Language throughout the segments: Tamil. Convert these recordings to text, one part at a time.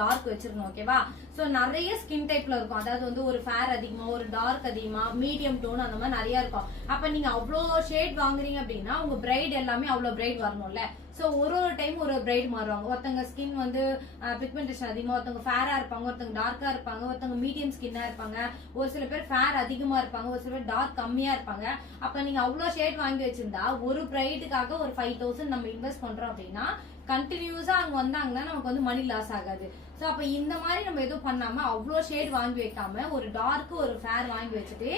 டார்க் வச்சிருக்கணும். ஓகேவா? சோ நிறைய ஸ்கின் டைப்ல இருக்கும். அதாவது வந்து ஒரு ஃபேர் அதிகமா, ஒரு டார்க் அதிகமா, மீடியம் டோன், அந்த மாதிரி நிறைய இருக்கும். அப்ப நீங்க அவ்வளோ ஷேட் வாங்குறீங்க அப்படின்னா உங்க பிரைட் எல்லாமே அவ்வளவு பிரைட் வரணும்ல. சோ ஒரு டைம் ஒரு பிரைட் மாறுவாங்க. ஒருத்தங்க ஸ்கின் வந்து பிக்மெண்டேஷன் அதிகமா, ஒருத்தவங்க ஃபேரா இருப்பாங்க, ஒருத்தவங்க டார்க்கா இருப்பாங்க, ஒருத்தவங்க மீடியம் ஸ்கின்னா இருப்பாங்க, ஒரு சில பேர் ஃபேர் அதிகமா இருப்பாங்க, ஒரு சில பேர் டார்க் கம்மியா இருப்பாங்க. அப்ப நீங்க அவ்வளவு ஷேட் வாங்கி வச்சிருந்தா ஒரு பிரைட்டுக்காக ஒரு 5000 நம்ம இன்வெஸ்ட் பண்றோம் அப்படின்னா கண்டினியூஸா அங்க வந்தாங்கன்னா நமக்கு வந்து மணி லாஸ் ஆகாது. சோ அப்ப இந்த மாதிரி நம்ம எதுவும் பண்ணாம அவ்வளோ ஷேட் வாங்கி வைக்காம ஒரு டார்க் ஒரு ஃபேர் வாங்கி வச்சுட்டு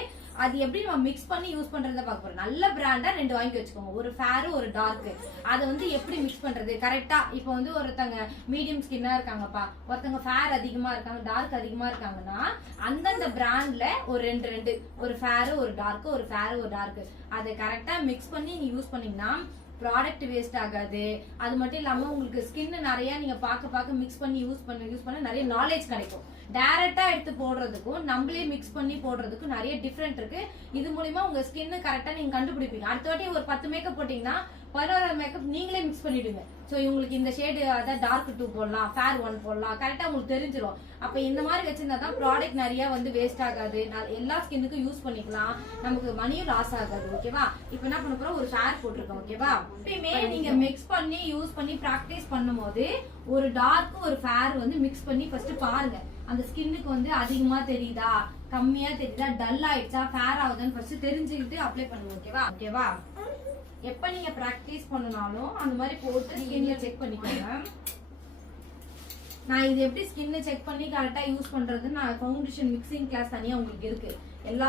அது எப்படி நம்ம மிக்ஸ் பண்ணி யூஸ் பண்றத பார்க்க போறோம். நல்ல பிராண்டா 2 வாங்கி வச்சுக்கோங்க, ஒரு ஃபேர் ஒரு டார்க். அதை வந்து எப்படி மிக்ஸ் பண்றது கரெக்டா. இப்போ வந்து ஒருத்தங்க மீடியம் ஸ்கின்னா இருக்காங்கப்பா, ஒருத்தங்க ஃபேர் அதிகமா இருக்காங்க, டார்க் அதிகமா இருக்காங்கன்னா அந்தந்த பிராண்ட்ல ஒரு 2 ஒரு ஃபேர் ஒரு டார்க், ஒரு ஃபேர் ஒரு டார்க், அதை கரெக்டா மிக்ஸ் பண்ணி நீங்க யூஸ் பண்ணீங்கன்னா ப்ராடக்ட் வேஸ்ட் ஆகாது. அது மட்டும் இல்லாம உங்களுக்கு ஸ்கின் நிறைய நீங்க பார்க்க மிக்ஸ் பண்ணி யூஸ் பண்ண நிறைய நாலேஜ் கிடைக்கும். டைரக்டா எடுத்து போடுறதுக்கும் நம்மளே மிக்ஸ் பண்ணி போடுறதுக்கும் நிறைய டிஃபரெண்ட் இருக்கு. இது மூலமா உங்க ஸ்கின் கரெக்டா நீங்க கண்டுபிடிப்பீங்க. அடுத்த வாட்டி ஒரு 10 மேக்கப் போட்டீங்கன்னா 11 மேக்கப் நீங்களே மிக்ஸ் பண்ணிடுங்க. சோ இவங்களுக்கு இந்த ஷேடு அதான் டார்க் 2 போடலாம், ஃபேர் 1 போடலாம், கரெக்டா உங்களுக்கு தெரிஞ்சிடும். அப்ப இந்த மாதிரி வச்சிருந்தா தான் ப்ராடக்ட் நிறைய வந்து வேஸ்ட் ஆகாது, எல்லா ஸ்கின்னுக்கும் யூஸ் பண்ணிக்கலாம், நமக்கு மணியும் லாஸ் ஆகாது. ஓகேவா? இப்ப என்ன பண்ண போறோம், ஒரு ஃபேர் போட்டிருக்கோம். ஓகேவா? எப்பயுமே நீங்க மிக்ஸ் பண்ணி யூஸ் பண்ணி பிராக்டிஸ் பண்ணும் போது ஒரு டார்க் ஒரு ஃபேர் வந்து மிக்ஸ் பண்ணி ஃபர்ஸ்ட் பாருங்க. அந்த ஸ்கின்னுக்கு வந்து அதிகமா தெரியுதா, கம்மியா தெரியுதா, டல் ஆயிடுச்சா, ஃபேர் ஆகுதுன்னு ஃபர்ஸ்ட் தெரிஞ்சுக்கிட்டு அப்ளை பண்ணுங்க. ஓகேவா? எப்ப நீங்க பிராக்டிஸ் பண்ணனாலும் அந்த மாதிரி போட்டு ஸ்கின்ல செக் பண்ணிக்கோங்க. நான் இது எப்படி ஸ்கின்னை செக் பண்ணி கரெக்டா யூஸ் பண்றது, நான் ஃபவுண்டேஷன் மிக்சிங் கிளாஸ் தனியா உங்களுக்கு இருக்கு. எல்லா